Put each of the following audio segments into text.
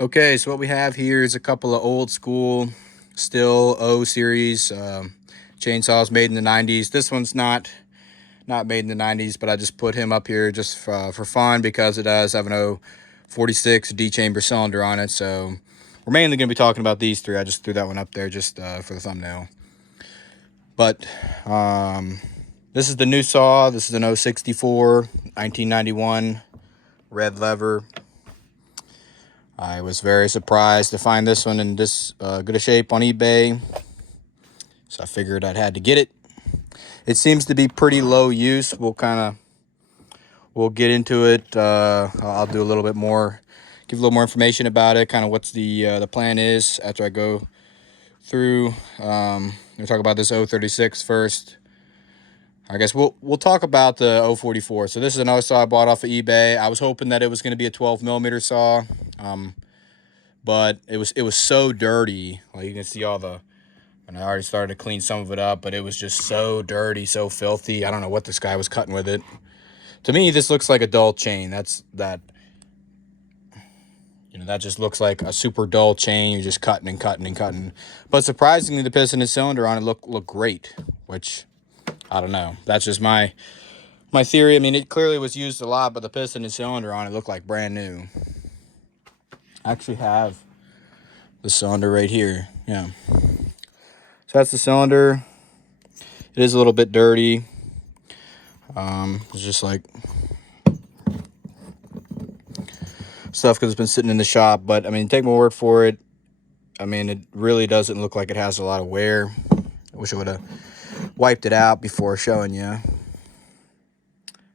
Okay, so what we have here is a couple of old school STIHL O series chainsaws made in the 90s. This one's not made in the 90s, but I just put him up here just for fun because it does have an O46 D-chamber cylinder on it. So we're mainly going to be talking about these three. I just threw that one up there just for the thumbnail. But this is the new saw. This is an O64 1991 red lever. I was very surprised to find this one in this good a shape on eBay, so I figured I'd had to get it. It seems to be pretty low use. We'll get into it. I'll do a little bit more, give a little more information about it, kind of what's the plan is after I go through. We'll talk about this O36 first. I guess we'll talk about the O44. So this is another saw I bought off of eBay. I was hoping that it was going to be a 12mm saw, but it was so dirty. Like you can see all the, and I already started to clean some of it up, but it was just so dirty, so filthy. I don't know what this guy was cutting with it. To me, this looks like a dull chain. That just looks like a super dull chain. You're just cutting and cutting and cutting. But surprisingly, the piston and cylinder on it look great, which I don't know. That's just my theory. I mean, it clearly was used a lot, but the piston and cylinder on it looked like brand new. I actually have the cylinder right here. Yeah. So that's the cylinder. It is a little bit dirty. It's just like stuff because it's been sitting in the shop. But I mean, take my word for it. I mean, it really doesn't look like it has a lot of wear. I wish I would have wiped it out before showing you.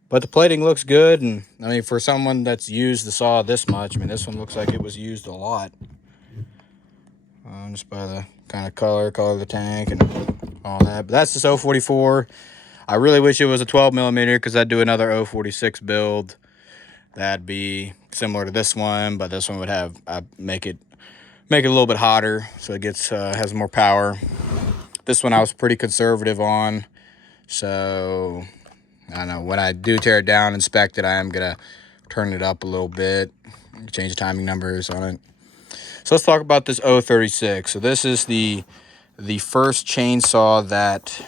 But the plating looks good, and I mean, for someone that's used the saw this much, I mean, this one looks like it was used a lot. Just by the kind of color of the tank and all that. But that's this O44. I really wish it was a 12mm because I'd do another O46 build. That'd be similar to this one, but this one would have make it a little bit hotter so it gets has more power. This one I was pretty conservative on, so I don't know, when I do tear it down, inspect it, I am gonna turn it up a little bit, change the timing numbers on it. So let's talk about this O36. So this is the first chainsaw that,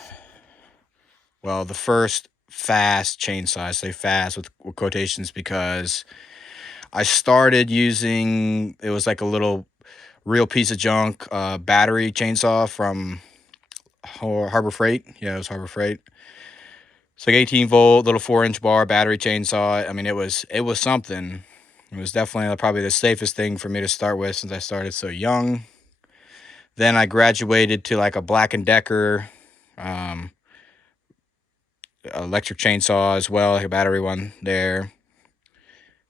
well, the first fast chainsaw. I say fast with quotations because I started using, it was like a little real piece of junk battery chainsaw from Harbor Freight. Yeah, it was Harbor Freight. It's like 18-volt, little 4-inch bar battery chainsaw. I mean, it was something. It was definitely probably the safest thing for me to start with since I started so young. Then I graduated to like a Black & Decker electric chainsaw as well, like a battery one there.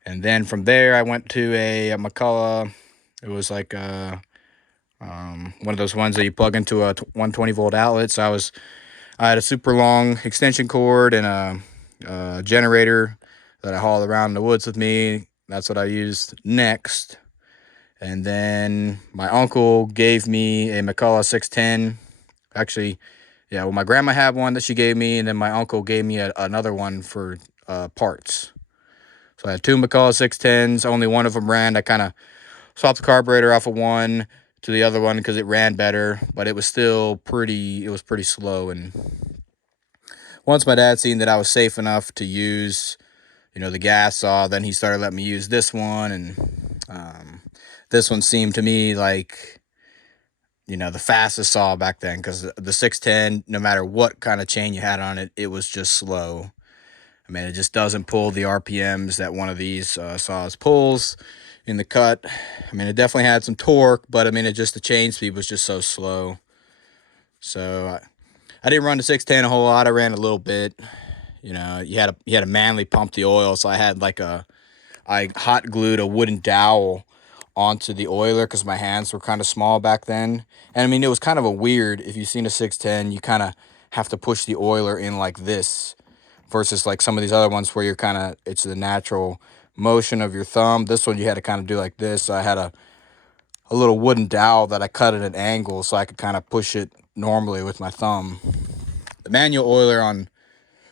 And then from there, I went to a McCullough. It was like one of those ones that you plug into a 120-volt outlet. So I had a super long extension cord and a generator that I hauled around in the woods with me. That's what I used next. And then my uncle gave me a McCullough 610. Actually, yeah, well, my grandma had one that she gave me, and then my uncle gave me another one for parts. So I had two McCullough 610s. Only one of them ran. I kind of swapped the carburetor off of one to the other one because it ran better, but it was still pretty slow. And once my dad seen that I was safe enough to use, the gas saw, then he started letting me use this one. And this one seemed to me like, the fastest saw back then, because the 610, no matter what kind of chain you had on it, it was just slow. I mean, it just doesn't pull the RPMs that one of these saws pulls in the cut. I mean, it definitely had some torque, but I mean, the chain speed was just so slow. So I didn't run the 610 a whole lot. I ran a little bit. You had to manually pump the oil. So I had I hot glued a wooden dowel onto the oiler because my hands were kind of small back then. And I mean, it was kind of a weird, if you've seen a 610, you kind of have to push the oiler in like this versus like some of these other ones where you're it's the natural motion of your thumb. This one you had to kind of do like this. So I had a little wooden dowel that I cut at an angle so I could kind of push it normally with my thumb. The manual oiler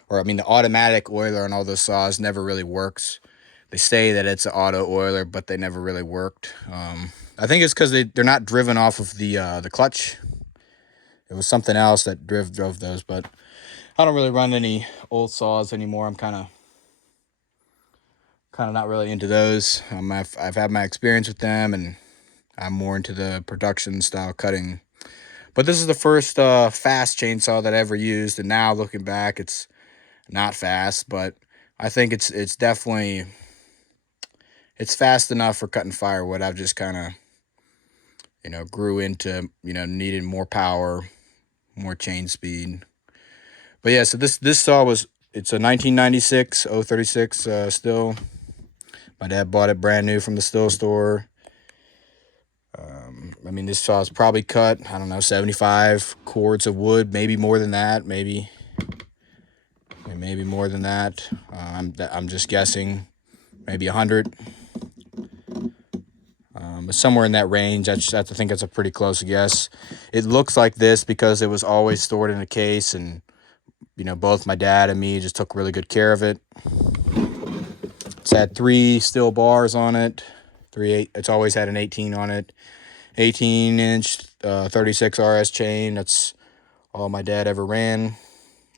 the automatic oiler on all those saws never really works. they say that it's an auto oiler, but they never really worked. I think it's because they're not driven off of the clutch. It was something else that drove those, but I don't really run any old saws anymore. I'm kind of not really into those. I've had my experience with them, and I'm more into the production style cutting. But this is the first fast chainsaw that I ever used, and now looking back, it's not fast, but I think it's definitely fast enough for cutting firewood. I've just kind of grew into needing more power, more chain speed. But yeah, so this saw it's a 1996 036 STIHL. My dad bought it brand new from the STIHL store. I mean, this saw is probably cut, I don't know, 75 cords of wood, maybe more than that, maybe more than that. I'm just guessing, maybe 100. But somewhere in that range. I think it's a pretty close guess. It looks like this because it was always stored in a case, and both my dad and me just took really good care of it. It's had 3 steel bars on it. It's always had an 18 on it. 18-inch 36 RS chain. That's all my dad ever ran.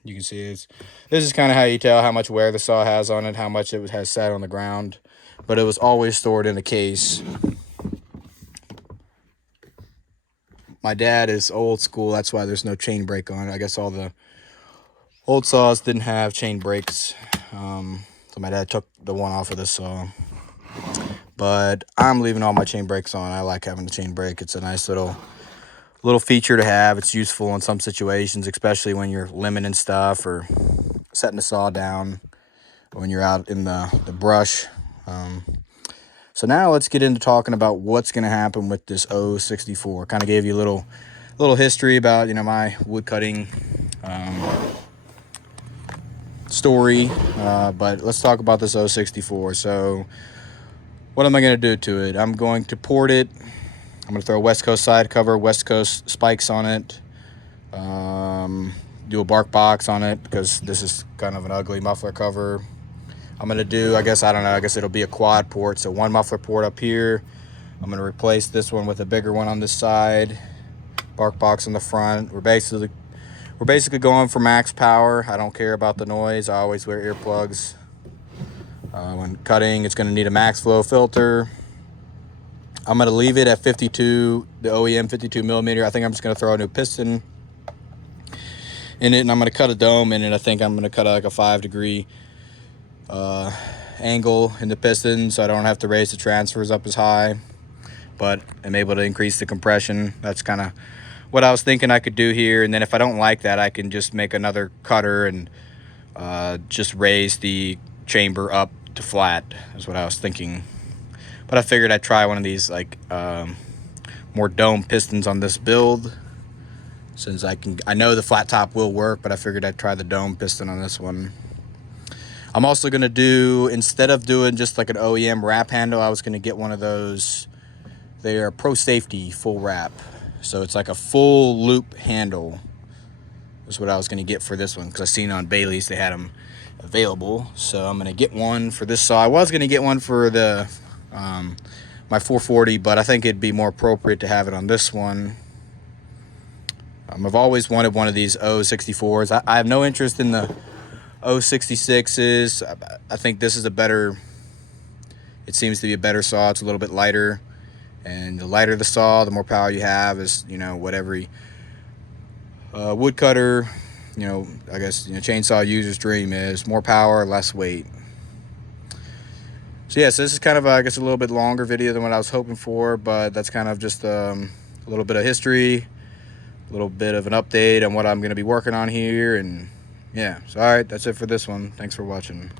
You can see this is kind of how you tell how much wear the saw has on it, how much it has sat on the ground. But it was always stored in a case. My dad is old school. That's why there's no chain brake on it. I guess all the old saws didn't have chain brakes. So my dad took the one off of this saw. But I'm leaving all my chain brakes on. I like having the chain brake. It's a nice little feature to have. It's useful in some situations, especially when you're limbing stuff or setting the saw down, or when you're out in the brush. So now let's get into talking about what's going to happen with this 064. Kind of gave you a little history about my wood cutting story, but let's talk about this 064. So what am I going to do to it? I'm going to port it. I'm going to throw West Coast side cover, West Coast spikes on it, do a bark box on it because this is kind of an ugly muffler cover. I'm going to do, I guess it'll be a quad port. So 1 muffler port up here. I'm going to replace this one with a bigger one on this side. Bark box on the front. We're basically going for max power. I don't care about the noise. I always wear earplugs. When cutting, it's going to need a max flow filter. I'm going to leave it at 52, the OEM 52 millimeter. I think I'm just going to throw a new piston in it, and I'm going to cut a dome in it. I think I'm going to cut like a 5-degree angle in the piston, so I don't have to raise the transfers up as high, but I'm able to increase the compression. That's kind of what I was thinking I could do here. And then if I don't like that, I can just make another cutter and just raise the chamber up to flat, is what I was thinking. But I figured I'd try one of these like more dome pistons on this build, since I know the flat top will work, but I figured I'd try the dome piston on this one. I'm also going to do, instead of doing just like an OEM wrap handle, I was going to get one of those. They are Pro Safety full wrap. So it's like a full loop handle. That's what I was going to get for this one, because I seen on Bailey's they had them available. So I'm going to get one for this saw. I was going to get one for the my 440, but I think it'd be more appropriate to have it on this one. I've always wanted one of these 064s. I have no interest in the 066s. I think this is it seems to be a better saw. It's a little bit lighter, and the lighter the saw, the more power you have, is what every woodcutter, I guess chainsaw user's dream is: more power, less weight. So yes, this is kind of I guess a little bit longer video than what I was hoping for, but that's kind of just a little bit of history, a little bit of an update on what I'm going to be working on here. And yeah, so all right, that's it for this one. Thanks for watching.